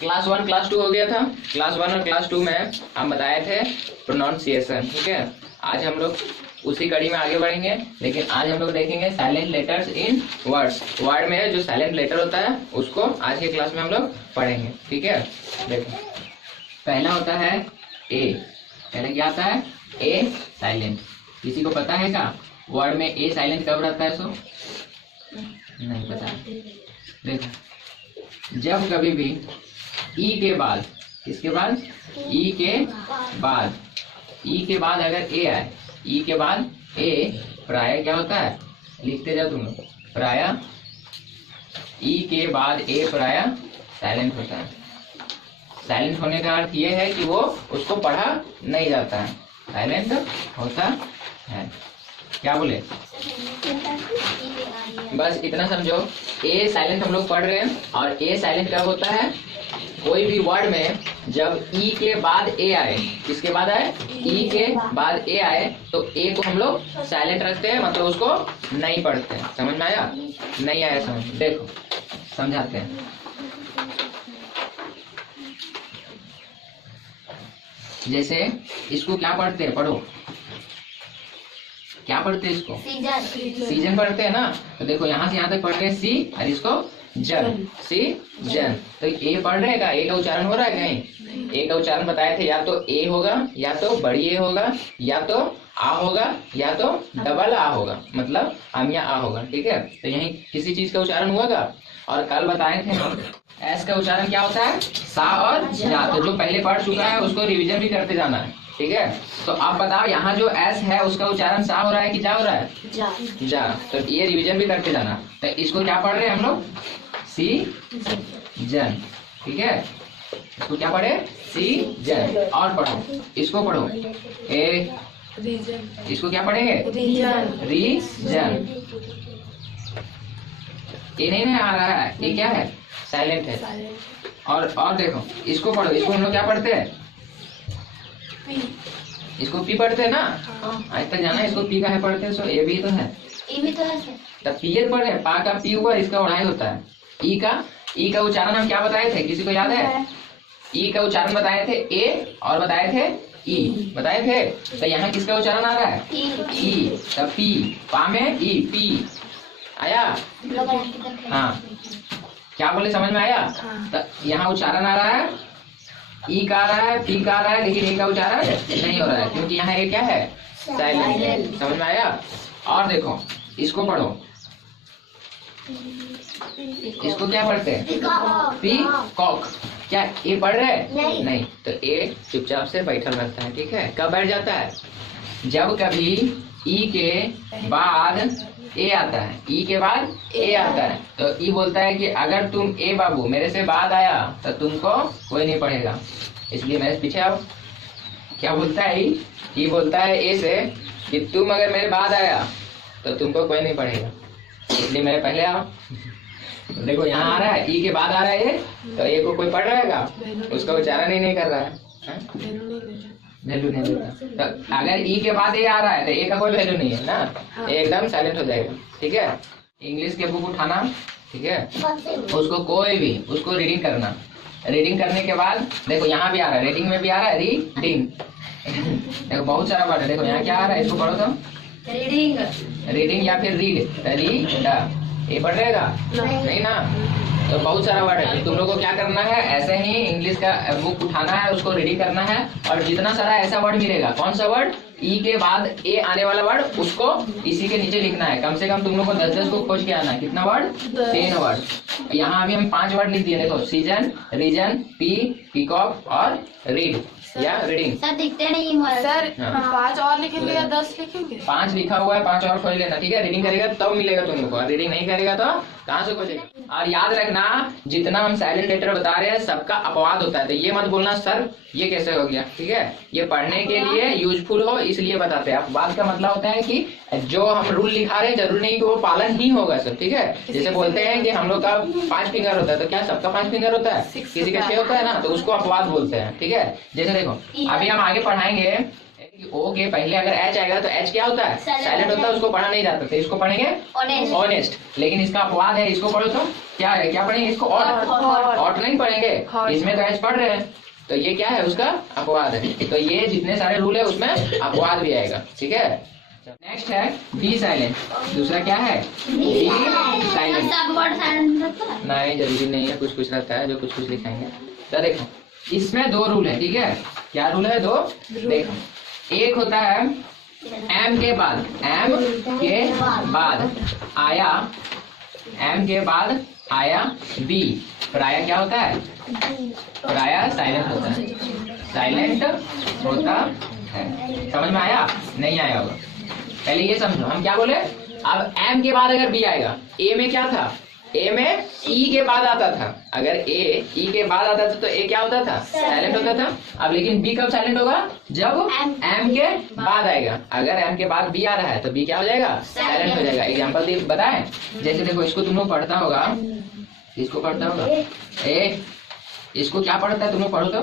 Class 1 class 2 हो गया था। क्लास 1 और क्लास 2 में हम बताए थे प्रोनाउंसिएशन, ठीक है। आज हम लोग उसी कड़ी में आगे बढ़ेंगे, लेकिन आज हम लोग देखेंगे silent letters in words. Word में जो साइलेंट लेटर होता है उसको आज के क्लास में हम लोग पढ़ेंगे, ठीक है। देखो पहला होता है ए। पहले क्या आता है? ए साइलेंट। किसी को पता है क्या वर्ड में ए साइलेंट कब रहता है? सो नहीं पता। देखो जब कभी भी ई के बाद, किसके बाद? ई के बाद, ई के बाद अगर ए आए, ई के बाद ए, प्राय क्या होता है? लिखते जाओ तुम लोग। प्राय ई के बाद ए प्राय साइलेंट होता है। साइलेंट होने का अर्थ ये है कि वो उसको पढ़ा नहीं जाता है, साइलेंट होता है। क्या बोले? बस इतना समझो। ए साइलेंट हम लोग पढ़ रहे हैं, और ए साइलेंट कब होता है? कोई भी वर्ड में जब ई के बाद ए आए, किसके बाद आए? ई के बाद ए आए, तो ए को हम लोग साइलेंट रखते हैं, मतलब उसको नहीं पढ़ते हैं। समझ में आया? नहीं आया समझ? देखो समझाते हैं। जैसे इसको क्या पढ़ते हैं? पढ़ो, क्या पढ़ते हैं इसको? सीजन पढ़ते हैं ना। तो देखो यहाँ से यहाँ तक पढ़ रहे हैं सी, और इसको जन, सी जन। तो ए पढ़ रहे का, ए का उच्चारण हो रहा है कहीं? ए का उच्चारण बताए थे, या तो ए होगा, या तो बड़ी ए होगा, या तो आ होगा, या तो डबल आ होगा, मतलब आमिया आ होगा, ठीक है। तो यही किसी चीज का उच्चारण हुआ का। और कल बताए थे एस का उच्चारण क्या होता है? सा और जा। तो जो पहले पढ़ चुका है उसको रिवीजन भी करते जाना है, ठीक है। तो आप बताओ यहाँ जो एस है उसका उच्चारण सा हो रहा है कि जा हो रहा है? जा। तो ये रिवीजन भी करते जाना। तो इसको क्या पढ़ रहे हैं हम लोग? सी जन, ठीक है। इसको क्या पढ़े? सी जन। और पढ़ो, इसको पढ़ो ए, इसको क्या पढ़ेंगे? रीजन। ये नहीं ना आ रहा है, ये क्या है? साइलेंट है। और देखो इसको पढ़ो, इसको हम लोग क्या पढ़ते हैं? इसको पी पढ़ते हैं ना। आज तक जाना इसको पी का है पढ़ते हैं। सो ए भी तो है, तब पी पढ़ रहे। पा का पी हुआ, इसका उड़ाई होता है। ई का उच्चारण हम क्या बताए थे? किसी को याद है? ई का उच्चारण बताए थे ए, और बताए थे ई, बताए थे। तो यहाँ किसका उच्चारण आ रहा है? ई। तब पी, पा में ई, पी आया। हाँ, क्या बोले? समझ में आया? तो यहाँ उच्चारण आ रहा है, ई का आ रहा है, पी का आ रहा है, लेकिन ए का उच्चारण नहीं हो रहा है, क्योंकि यहाँ ए क्या है? साइलेंट। समझ में आया? और देखो इसको पढ़ो, इसको क्या पढ़ते हैं? Peacock. क्या ए पढ़ रहे? नहीं। तो ए चुपचाप से बैठल रहता है, ठीक है। कब बैठ जाता है? जब कभी ई के बाद ए आता है, ई के बाद ए आता है, तो ई बोलता है कि अगर तुम ए बाबू मेरे से बाद आया तो तुमको कोई नहीं पढ़ेगा, इसलिए मेरे पीछे आओ। क्या बोलता है ई? ई बोलता है ए से कि तुम अगर मेरे बाद आया तो तुमको कोई नहीं पढ़ेगा, इसलिए मेरे पहले आओ। देखो यहाँ आ रहा है, ई के बाद आ रहा है ये, तो ए को कोई पढ़ रहेगा? उसका उच्चारण ही नहीं कर रहा है, वैल्यू नहीं देता। तो अगर ई के बाद ए आ रहा है तो ए का कोई वैल्यू नहीं है ना, ए एकदम साइलेंट हो जाएगा, ठीक है। इंग्लिश के बुक उठाना, ठीक है, उसको कोई भी उसको रीडिंग करना। रीडिंग करने के बाद देखो यहाँ भी आ रहा है, रीडिंग में भी आ रहा है रीडिंग। देखो बहुत सारा वर्ड है, देखो यहाँ क्या आ रहा है, इसको पढ़ो तो रीडिंग या फिर रीड। ये पढ़ रहेगा? नहीं ना। तो बहुत सारा वर्ड है, तुम लोग को क्या करना है? ऐसे ही इंग्लिश का बुक उठाना है, उसको रीडिंग करना है, और जितना सारा ऐसा वर्ड मिलेगा, कौन सा वर्ड? ई के बाद ए आने वाला वर्ड, उसको इसी के नीचे लिखना है। कम से कम तुम लोग को 10-10 को खोज के आना है। कितना वर्ड? 3 वर्ड। यहाँ अभी हम 5 वर्ड लिख दिए। देखो सीजन, रीजन, पी, पीकॉक और रीड या रीडिंग। सर दिखते नहीं सर। हाँ। 5 और लिखेंगे या 10 लिखेंगे? 5 लिखा हुआ है, 5 और खोज लेना, ठीक है। रीडिंग करेगा तब मिलेगा तुम लोग को, रीडिंग नहीं करेगा तो कहाँ से खोजेगा? और याद रखना, जितना हम साइलेंट लेटर बता रहे हैं सबका अपवाद होता है, तो ये मत बोलना सर ये कैसे हो गया, ठीक है। ये पढ़ने के लिए यूजफुल हो इसलिए बताते हैं। अपवाद का मतलब होता है कि जो हम रूल लिखा रहे हैं जरूरी नहीं कि वो पालन ही होगा सर, ठीक है। जैसे बोलते हैं कि हम लोग का 5 फिंगर होता है, तो क्या सबका 5 फिंगर होता है? किसी का 6 होता है ना, तो उसको अपवाद बोलते हैं, ठीक है। जैसे देखो अभी हम आगे पढ़ाएंगे ओ के पहले अगर एच आएगा तो एच क्या होता है? साइलेंट होता है, उसको पढ़ा नहीं जाता। तो इसको पढ़ेंगे ऑनेस्ट। लेकिन इसका अपवाद है, इसको पढ़ो तो क्या है? क्या पढ़ेंगे इसको? ऑट नहीं पढ़ेंगे। इसमें तो एच पढ़ रहे हैं, तो ये क्या है? उसका अपवाद है। तो ये जितने सारे रूल है उसमें अपवाद भी आएगा। ठीक है, नेक्स्ट है बी साइलेंट। दूसरा क्या है? B silent. नहीं, जरूरी नहीं है, कुछ कुछ रहता है जो कुछ कुछ लिखाएंगे। तो देखो इसमें दो रूल है। ठीक है, क्या रूल है? दो। देखो, एक होता है एम के बाद, एम के बाद आया, एम के बाद आया बी, पराया क्या होता है? पराया साइलेंट होता है, साइलेंट होता है। समझ में आया? नहीं आया होगा, पहले ये समझो। हम क्या बोले? अब एम के बाद अगर बी आएगा, ए में क्या था? ए में ई के बाद आता था। अगर ए ई के बाद आता था तो ए क्या होता था? साइलेंट होता था। अब लेकिन बी कब साइलेंट होगा? जब एम के बाद आएगा। अगर एम के बाद बी आ रहा है तो बी क्या हो जाएगा? साइलेंट हो जाएगा। एग्जांपल बताएं, जैसे देखो इसको तुम लोग पढ़ता होगा, इसको पढ़ता होगा ए, इसको क्या पढ़ता है? तुम लोग पढ़ो तो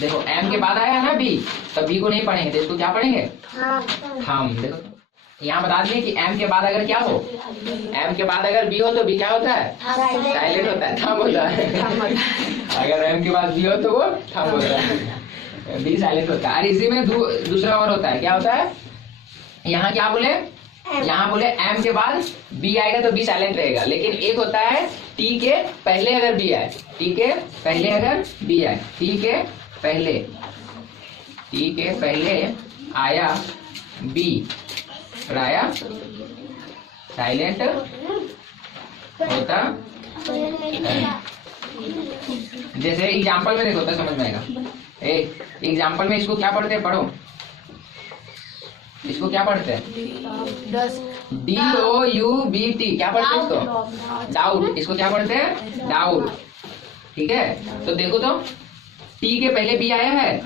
देखो, एम के बाद आया ना बी, तो बी को नहीं पढ़ेंगे, तो इसको क्या पढ़ेंगे? हम। देखो यहाँ बता दिए कि एम के बाद अगर क्या हो? एम के बाद अगर बी हो तो बी क्या होता है? साइलेंट होता है, थम होता है। अगर एम के बाद बी हो तो वो थम होता है, बी साइलेंट होता है। और इसी में दूसरा और होता है, क्या होता है? यहाँ क्या बोले? यहाँ बोले एम के बाद बी आएगा तो बी साइलेंट रहेगा। लेकिन एक होता है टी के पहले अगर बी आए, टी के पहले अगर बी आए, टी के पहले, टी के पहले आया बी, आया साइलेंट होता है। जैसे एग्जाम्पल में देखो तो समझ में आएगा। एग्जाम्पल में इसको क्या पढ़ते हैं? पढ़ो, इसको क्या पढ़ते हैं? DOUBT। क्या पढ़ते हैं इसको? डाउट। इसको क्या पढ़ते हैं? डाउट। ठीक है, तो देखो तो टी के पहले बी आया है,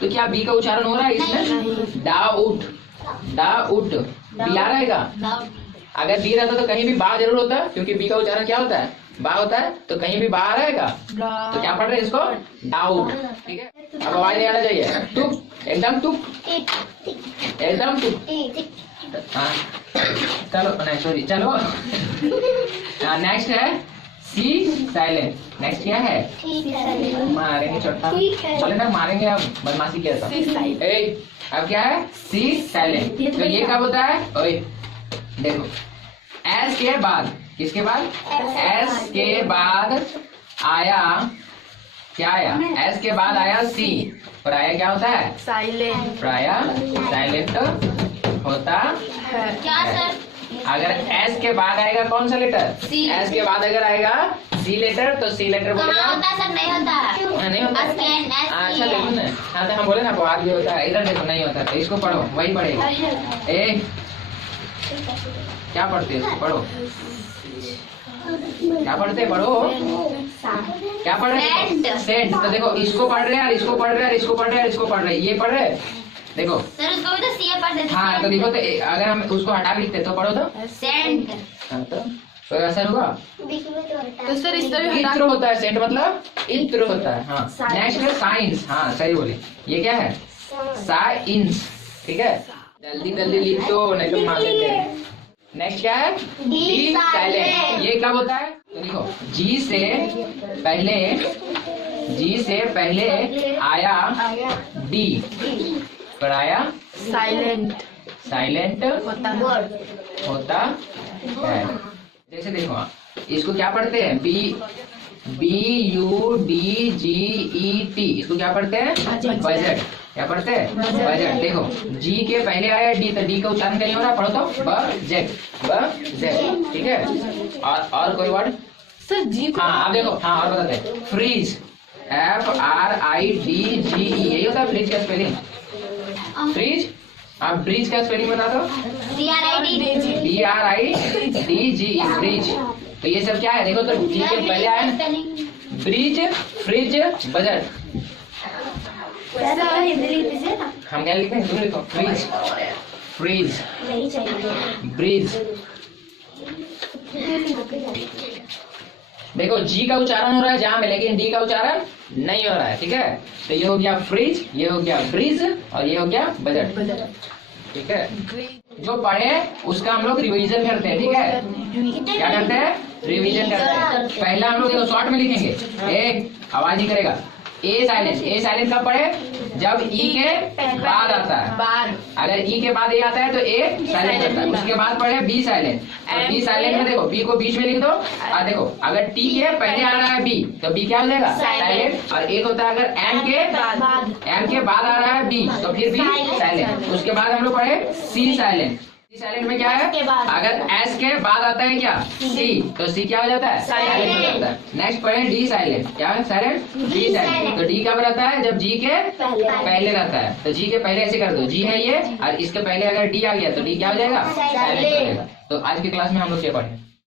तो क्या बी का उच्चारण हो रहा है इसमें? Doubt, doubt. बी आ रहेगा। अगर बी रहता तो कहीं भी बा जरूर होता, क्योंकि बी का उच्चारण क्या होता है? बा होता है, तो कहीं भी बा रहेगा। तो क्या पढ़ रहे हैं इसको? डाउट। ठीक है, अब आवाज नहीं आना चाहिए। तुक, एकदम तुक, एकदम तुक। हाँ चलो, नहीं सॉरी, चलो नेक्स्ट है सी साइलेंट। नेक्स्ट क्या है? मारेंगे चौथा, बोले ना मारेंगे। अब बदमाशी किया था। अब क्या है? सी साइलेंट। तो ये कब होता है? ओए देखो, एस के बाद, किसके बाद? एस के बाद आया, क्या आया? एस के बाद आया सी, और आया क्या होता है? साइलेंट। प्राया साइलेंट होता है। क्या सर? अगर एस के बाद आएगा कौन सा लेटर? सी। एस के बाद अगर आएगा सी लेटर, तो सी लेटर बोलेगा। होता सर? नहीं होता। नहीं होता। अच्छा देखो ना, हाँ तो हम बोले ना बाद भी होता है। इधर देखो नहीं होता, तो इसको पढ़ो, वही पढ़ेगा। ए क्या पढ़ते हैं? पढ़ो, क्या पढ़ते? पढ़ो, क्या पढ़ रहे? सेंट। तो देखो इसको पढ़ रहे हैं, इसको पढ़ रहे हैं, इसको पढ़ रहे हैं, इसको पढ़ रहे हैं, ये पढ़ रहे हैं। देखो सर उसको भी तो सी पढ़ देते। हाँ, तो देखो तो अगर हम उसको हटा लिखते तो पढ़ो तो सेंट। हाँ, तो ऐसा होगा। तो सर इस तरह इत्र होता है, सेंट मतलब इत्र होता है। हाँ, नेक्स्ट है साइंस। हाँ सही बोले, ये क्या है? साइंस। ठीक है, जल्दी जल्दी लिख दो नहीं तो मार देंगे। नेक्स्ट क्या है? D silent. ये कब होता है? तो देखो जी से पहले, जी से पहले आया डी, पर आया साइलेंट, साइलेंट होता है। जैसे देखो इसको क्या पढ़ते हैं? BUDGET। इसको क्या पढ़ते हैं? बजट। क्या पढ़ते हैं? बजट। देखो जी के पहले आया डी, तो डी का उच्चारण नहीं हो रहा, पढ़ो तो बजट, बजट। ठीक है, और कोई वर्ड? सर जी। हाँ आप देखो, हाँ और बताते हैं। फ्रीज, FRIDGE, यही होता है फ्रीज का स्पेलिंग। फ्रीज। आप ब्रिज का स्पेलिंग बता दो। BRIDGE, bridge. तो ये सब क्या है? देखो तो जी के पहले आया ब्रिज, फ्रिज, बजट। हम क्या लिखते हैं? तुम लिखो। Fridge, freeze, bridge. देखो जी का उच्चारण हो रहा है जहाँ में, लेकिन डी का उच्चारण नहीं हो रहा है, ठीक है। तो ये हो गया फ्रिज, ये हो गया ब्रिज और ये हो गया बजट, ठीक है। जो पढ़े उसका हम लोग रिवीजन करते हैं, ठीक है। क्या करते हैं? रिवीजन करते हैं। पहला हम लोग देखो शॉर्ट में लिखेंगे, एक आवाज नहीं करेगा, ए साइलेंट। ए साइलेंट कब पढ़े? जब ई के बाद आता है। बार अगर ई के बाद ए आता है तो ए साइलेंट करता है। उसके बाद पढ़े बी साइलेंट। और बी साइलेंट में देखो, बी को बीच में लिख दो। और देखो अगर टी के पहले आ रहा है बी तो बी क्या हो जाएगा? साइलेंट। और एक होता है अगर एम के बाद आ रहा है बी तो फिर बी साइलेंट। उसके बाद हम लोग पढ़े सी साइलेंट। सी साइलेंट में क्या है? अगर एस के बाद आता है क्या? सी, तो सी क्या हो जाता है? साइलेंट हो जाता है। नेक्स्ट पढ़े डी साइलेंट। क्या है? Silent, D silent. तो डी कब रहता है? जब जी के पहले रहता है। तो जी के पहले ऐसे कर दो, जी है ये और इसके पहले अगर डी आ गया तो डी क्या हो जाएगा? साइलेंट हो जाएगा। तो आज की क्लास में हम लोग क्या पढ़े?